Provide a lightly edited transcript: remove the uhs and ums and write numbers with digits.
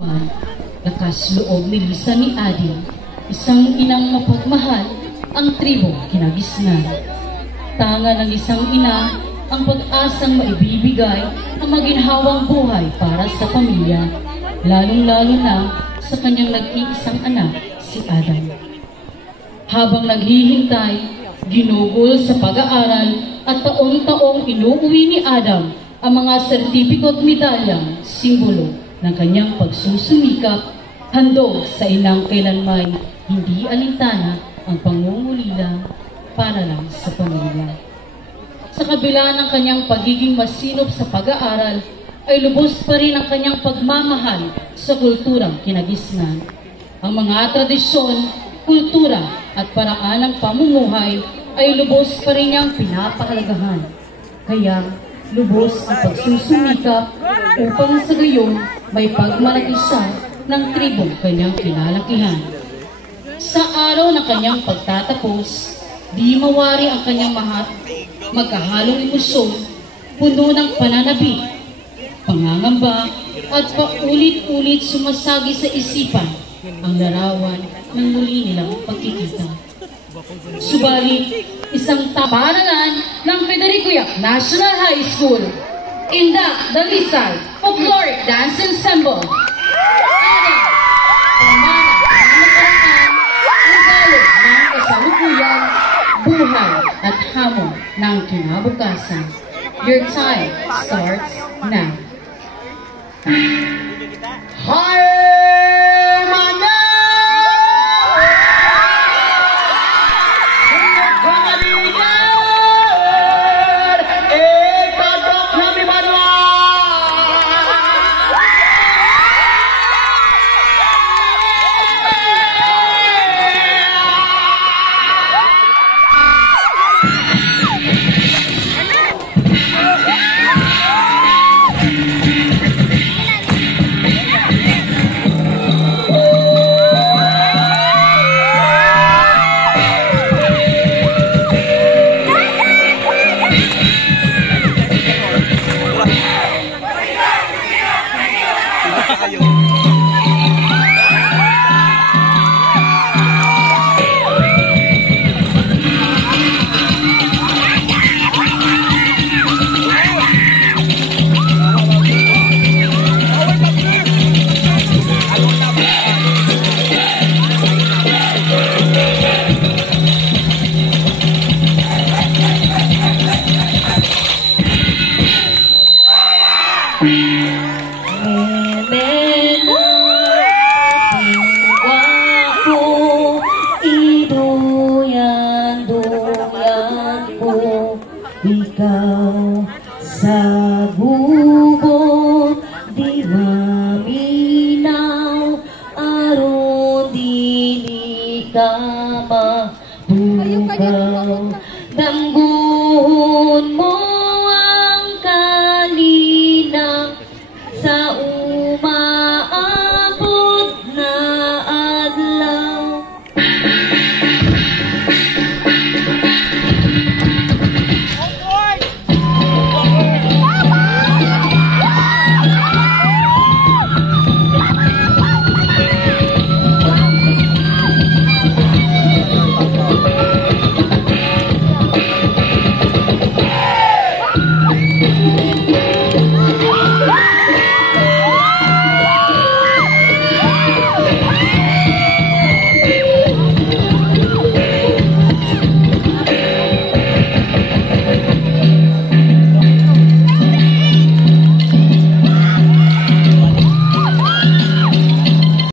Lakas loob ni Lisa ni Adi, isang inang mapagmahal ang tribong kinagisnan. Tanga ng isang ina ang pag-asang maibibigay ang maginhawang buhay para sa pamilya, lalong-lalo na sa kanyang nag-iisang anak, si Adam. Habang naghihintay, ginugol sa pag-aaral at taong-taong inuuwi ni Adam ang mga sertipiko at medalyang simbolo ng kanyang pagsusumikap, handog sa inang kailanman hindi alintana ang pangungulila para lang sa pamilya. Sa kabila ng kanyang pagiging masinop sa pag-aaral, ay lubos pa rin ang kanyang pagmamahal sa kulturang kinagisnan. Ang mga tradisyon, kultura at paraan ng pamumuhay ay lubos pa rin niyang pinapahalagahan. Kaya lubos ang pagsusumikap upang sa gayon may pagmalaki siya ng tribong kanyang kinalakihan. Sa araw ng kanyang pagtatapos, di mawari ang kanyang magkahalong emosyon, puno ng pananabik, pangangamba at paulit-ulit sumasagi sa isipan ang larawan ng muli nilang pagkikita. Subalit, isang paaralan ng Federico Yap National High School, Indak Dalisay Folkloric Dance Ensemble, Adam, pamana ng nakaraan, regalo ng kasalukuyan, buhay at hamon ng kinabukasan. Your time starts now. Hi! Ikaw sa gubo, di maminaw, aron di ikaw.